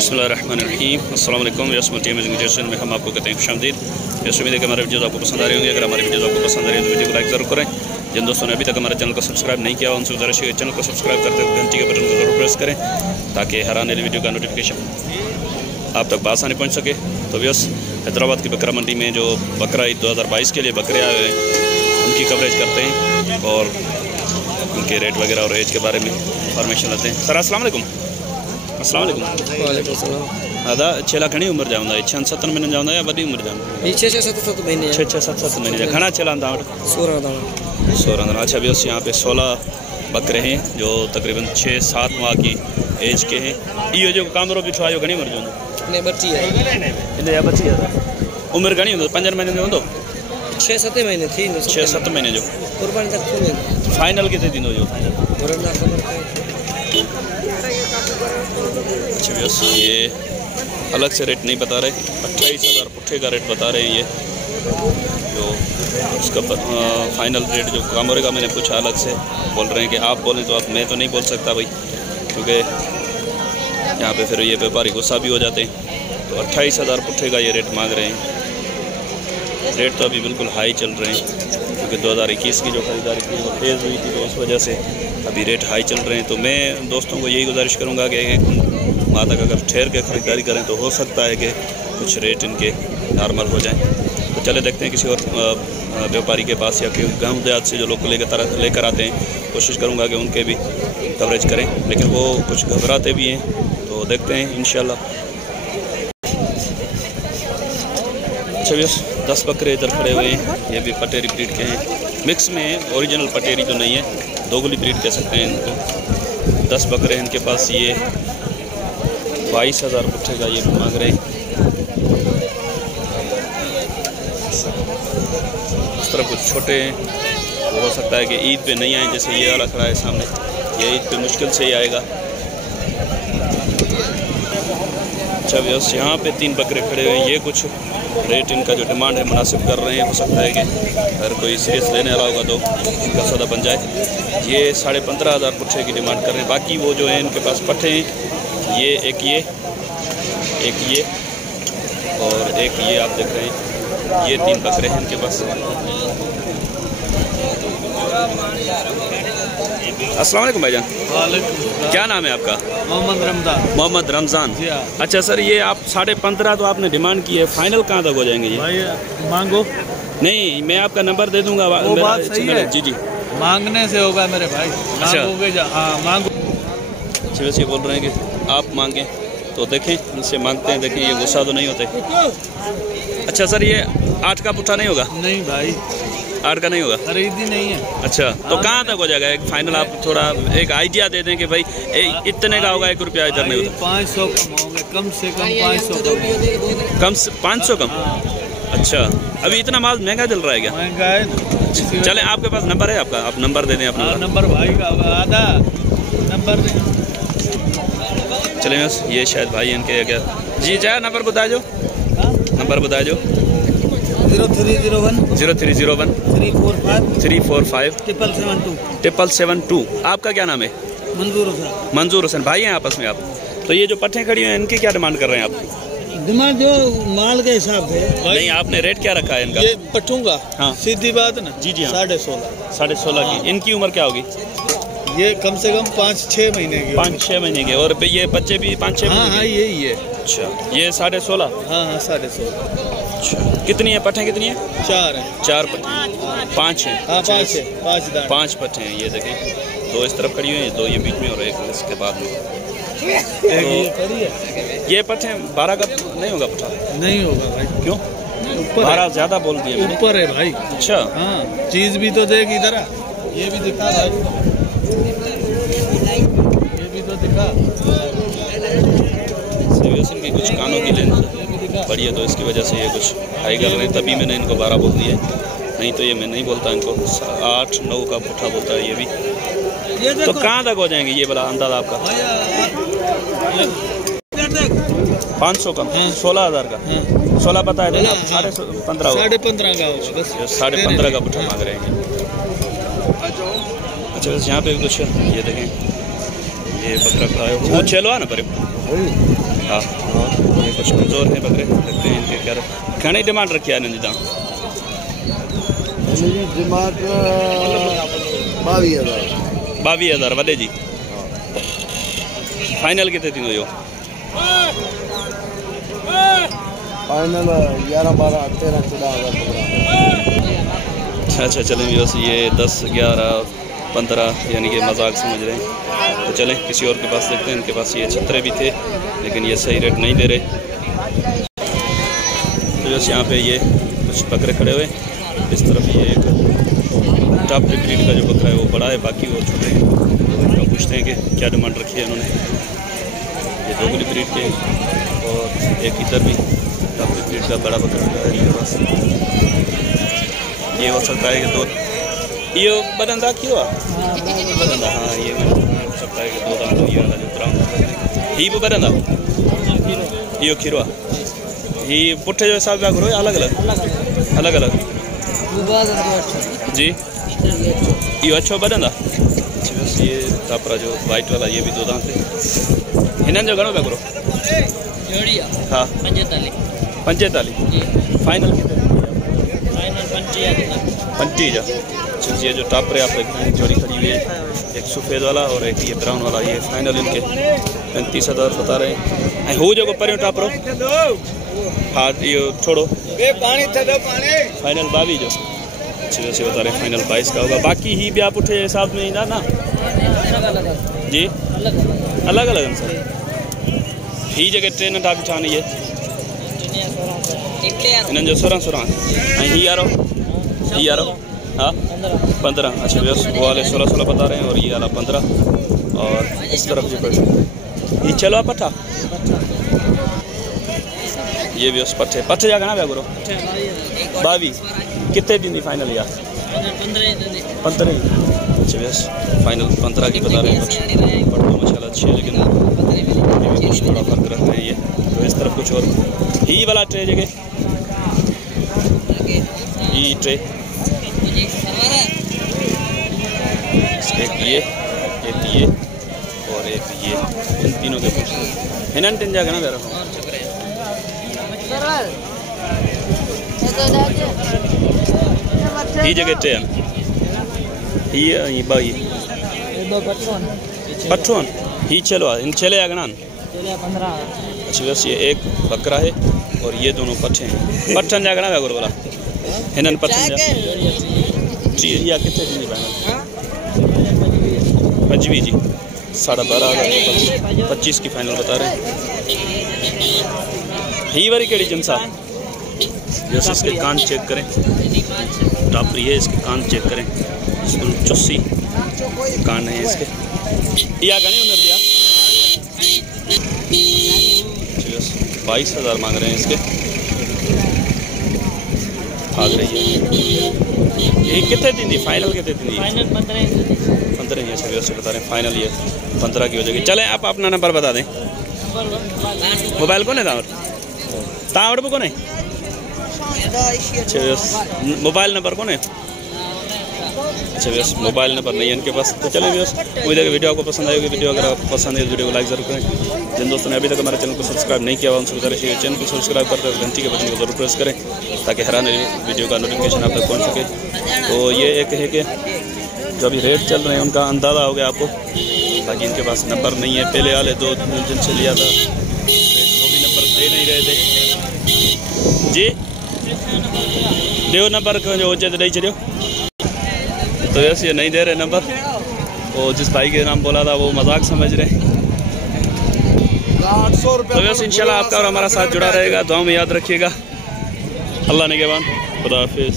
बिस्मिल्लाहिर्रहमानिर्रहीम। अस्सलाम वालेकुम। यसमल टीम में हम आपको कहते हैं खुशामदीद। यस उम्मीद है कि हमारे वीडियोज़ आपको पसंद आ रही होंगी। अगर हमारी वीडियोज़ आपको पसंद आ रही है तो वीडियो को लाइक ज़रूर करें। जिन दोस्तों ने अभी तक हमारे चैनल को सब्सक्राइब नहीं किया उनसे गुजारिश है चैनल को सब्सक्राइब करते हुए घंटी के बटन को जरूर प्रेस करें ताकि हर आने वाली वीडियो का नोटिफिकेशन आप तक आसानी पहुँच सके। तो व्यस हैदराबाद की बकरा मंडी में जो बकरा ईद 2022 के लिए बकरे आए हुए हैं उनकी कवरेज करते हैं और उनके रेट वगैरह और एज के बारे में इंफॉर्मेशन लेते हैं। सर अस्सलाम वालेकुम। अस्सलाम वालेकुम। वालेकुम सलाम। दादा 6 लाख घनी उम्र जाऊंदा 6-7 महीने जाऊंदा या बड़ी उम्र जाऊंदा 6-7 महीने 6-7 महीने घना चला दाम 16 दाना। अच्छा भी यहाँ पे 16 बकरे हैं जो तकरीबन 6-7 माह की एज के हैं। ये जो कामरो बिठो आयो घनी उम्र जाऊंदा ने बच्ची है इने या बच्ची है उम्र घनी होंदो 5 महीने में होंदो 6-7 महीने थी 6-7 महीने जो कुर्बानी तक थी फाइनल कितने दिन हो जो फाइनल। अच्छा बस ये अलग से रेट नहीं बता रहे 28,000 पुट्ठे का रेट बता रहे हैं। ये जो उसका फाइनल रेट जो कामोरे का मैंने पूछा अलग से बोल रहे हैं कि आप बोलें तो आप मैं तो नहीं बोल सकता भाई क्योंकि यहाँ पे फिर ये व्यापारी गुस्सा भी हो जाते हैं। तो 28,000 पुट्ठे का ये रेट मांग रहे हैं। रेट तो अभी बिल्कुल हाई चल रहे हैं क्योंकि 2021 की जो खरीदारी थी वो तेज़ हुई थी तो इस वजह से अभी रेट हाई चल रहे हैं। तो मैं दोस्तों को यही गुजारिश करूँगा कि वहाँ तक अगर ठहर के ख़रीदारी करें तो हो सकता है कि कुछ रेट इनके नॉर्मल हो जाएं। तो चले देखते हैं किसी और व्यापारी के पास या गाँव देहात से जो लोग लेकर आते हैं कोशिश करूँगा कि उनके भी कवरेज करें लेकिन वो कुछ घबराते भी हैं तो देखते हैं इंशाल्लाह। अच्छा भैया 10 बकरे इधर खड़े हुए हैं। ये भी पटेरी ब्रीड के हैं मिक्स में है ओरिजिनल पटेरी तो नहीं है दोगली ब्रीड कह सकते हैं इनको। 10 बकरे हैं इनके पास। ये 22,000 पुट्ठे का ये मांग रहे हैं। इस तरह कुछ छोटे हैं वो हो सकता है कि ईद पे नहीं आए जैसे ये वाला खड़ा है सामने ये ईद पे मुश्किल से ही आएगा। अच्छा व्यवस्था यहाँ पे 3 बकरे खड़े हुए हैं। ये कुछ रेट इनका जो डिमांड है मुनासिब कर रहे हैं। हो सकता है कि अगर कोई सीरियस लेने वाला होगा तो इनका सौदा बन जाए। ये 15,500 पुट्ठे की डिमांड कर रहे हैं। बाकी वो जो है इनके पास पट्ठे हैं ये एक ये और एक ये आप देख रहे हैं ये 3 बकरे हैं इनके पास। अस्सलाम वालेकुम भाईजान। वालेकुम। क्या नाम है आपका? मोहम्मद रमज़ान। अच्छा सर ये आप 15.5 तो आपने डिमांड की है फाइनल कहाँ तक हो जाएंगे ये? भाई मांगो। नहीं मैं आपका नंबर दे दूंगा। वो बात सही है। जी मांगने से होगा मेरे भाई। अच्छा हाँ मांगो। अच्छे वैसे बोल रहे हैं कि आप मांगें तो देखें इनसे मांगते हैं देखें ये गुस्सा तो नहीं होते। अच्छा सर ये 8 का पुट्ठा नहीं होगा? नहीं भाई 8 का नहीं होगा खरीदी नहीं है। अच्छा तो कहाँ तक हो जाएगा एक फाइनल? आप थोड़ा एक आइडिया दे दें कि भाई इतने का होगा 1 रुपया इधर नहीं होता। 500 कम होंगे कम से कम 500 कम से 500 कम। अच्छा अभी इतना माल महंगा चल रहा है क्या? महंगा है। चले आपके पास नंबर है आपका आप नंबर दे दें अपना। नंबर भाई का आधा नंबर चले बस ये शायद भाई इनके क्या जी चाहे नंबर बता जो 0301 0301 345 772 आपका क्या नाम है? मंजूर हुसैन भाई हैं आपस में आप। तो ये जो पट्ठे खड़ी हैं इनकी क्या डिमांड कर रहे हैं आप? डिमांड जो माल के हिसाब से नहीं आपने रेट क्या रखा है इनका? ये पटूंगा। हाँ सीधी बात ना। जी हाँ 16.5 की। इनकी उम्र क्या होगी? ये कम से कम 5-6 महीने की। 5-6 महीने के और ये बच्चे भी 5-6 महीने के? हाँ यही है। अच्छा ये 16.5। हाँ 16.5। अच्छा कितनी है पट्ठे कितनी है? 4 है। 4 पट्टे 5 हैं। हाँ 5 है 5 पट्टे हैं। ये देखें 2 इस तरफ खड़ी हुई हैं 2 ये बीच में और 1 इसके बाद में। तो ये पट्टे 12 का नहीं होगा पट्टा? नहीं होगा भाई। क्यों? ऊपर 12 ज़्यादा बोल दिए ऊपर है भाई। अच्छा हाँ चीज़ भी तो देख इधर ये भी दिखा भाई ये भी तो दिखा की कुछ कानों की लेंथ बड़ी है तो इसकी वजह से ये कुछ हाई कर रहे हैं तभी मैंने इनको 12 बोल दिया नहीं तो ये मैं नहीं बोलता इनको 8-9 का पुट्ठा बोलता है ये भी। तो कहाँ तक हो जाएंगे ये वाला अंदाज़ा आपका? 500 कम 16,000 का 16 पता है ना 15.5 का 15.5 का पुट्ठा मांग रहे हैं। अच्छा यहाँ पे भी कुछ ये देखें ये बकरा खड़ा है वो चलो ना पर हाँ ये कुछ कमज़ोर हैं बकरे, लगते हैं इनके क्या घणी डिमांड रखी है इन्होंने तव्हां? डिमांड 22,000 22,000 वॾे जी। फाइनल कितने थींदो इहो? फाइनल 11, 12, 13, 14,000 अच्छा चलें बस ये 10, 11, 15 यानी कि मजाक समझ रहे हैं। तो चलें किसी और के पास देखते हैं। इनके पास ये छतरे भी थे लेकिन ये सही रेट नहीं दे रहे। तो बस यहाँ पे ये कुछ बकरे खड़े हुए, इस तरफ ये एक टॉप ब्रीड का जो बकरा है वो बड़ा है, बाकी वो छोटे हैं। तो पूछते हैं कि क्या डिमांड रखी है इन्होंने। ये दोगली ब्रीड के और एक इधर भी टॉप ब्रीड का बड़ा बकरा है इनके पास। ये हो सकता है कि दो ये बदंदा क्यों बदंदा, हाँ ये हो सकता है कि 2 दांत ये वाला जो ब्राउन ही भी बदंदा यो खीरवा ही पुट्ठे जो हिसाब से करो अलग अलग जी। ये अच्छो बदंदा बस ये तापरा जो वाइट वाला ये भी 2 दांत है। हिनन जो घणो करो? हाँ 45 फाइनल कितने? 50 जा। ये जो टापर है आप जोड़ी खड़ी हुई है, एक सफ़ेद वाला और एक ये ब्राउन वाला, ये फाइनल इनके 35,000 बता रहे हैं। हो जो पर टापरो हाँ ये छोड़ो फाइनल 22 जो। अच्छे वैसे बता रहे हैं फाइनल 22 का होगा। बाकी ही भी आप उठे हिसाब में ही ना जी अलग अलग सर ही जगह ट्रेन नंढा भी ठानी है इन्हनि जो 16 ही यारो हाँ 15। अच्छा बस वो वाले 16 बता रहे हैं और ये वाला 15 और इस तरफ जो ये चलो पट्ठा ये भी उस पट्ठे जा घना गुरो 22 कितने दिन की फाइनल यार 15। अच्छा बस फाइनल 15 की बता रहे हैं। पट्टो माशाल्लाह अच्छी है लेकिन कुछ थोड़ा फर्क रख रहे हैं ये। तो इस तरफ कुछ और ही वाला ट्रे जगह ही ट्रे एक ये और एक ये इन तीनों के कुछ हिनन तीन जा घना प्यारा ही जगह ट्रे ही बाई पठोन ही चलो इन छेले घना। अच्छा बस ये एक बकरा है और ये दोनों पट्ठे हैं। पट्ठन जा घना गुरु बोला हिनन पट्ठन जा या कितने दिन फाइनल 25 जी 12,500 25 की फाइनल बता रहे हैं। ही वाली केड़ी जनसा जैसे इसके कान चेक करें, टापरी है इसके कान चेक करें, चुस्सी कान है इसके। या गणे उधर दिया 22,000 मांग रहे हैं इसके। भाग रही है ये कितने दिन थी फाइनल? कितने दिन? फाइनल 15 ही। अच्छा व्यवस्था बता रहे हैं फाइनल ये 15 की हो जाएगी। चलें आप अपना नंबर बता दें। मोबाइल कौन है तावड़ पर कौन है? अच्छा मोबाइल नंबर कौन है? अच्छा व्यवस्था मोबाइल नंबर नहीं है इनके पास। तो चलिए व्यवस्था उम्मीद है कि वीडियो आपको पसंद आएगी। वीडियो अगर आपको पसंद है तो वीडियो को लाइक जरूर करें। जिन दोस्तों ने अभी तक हमारे चैनल को सब्सक्राइब नहीं किया उनसे गुजारिश है चैनल को सब्सक्राइब करते हैं, घंटी के बटन को जरूर प्रेस करें ताकि हर आने वीडियो का नोटिफिकेशन आप तक पहुँच सके। तो ये एक है कि जो अभी रेट चल रहे हैं उनका अंदाज़ा हो गया आपको। बाकी इनके पास नंबर नहीं है। पहले वाले 2 जिनसे लिया था वो भी नंबर दे नहीं रहे थे जी। दो नंबर जो हो जाए तो नहीं चलियो। तो वैसे ये नहीं दे रहे नंबर। वो जिस भाई के नाम बोला था वो मजाक समझ रहे हैं। तो वैसे इंशाल्लाह आपका और हमारा साथ जुड़ा रहेगा। दुआ में याद रखिएगा। अल्लाह निगहबान। खुदा हाफिज़।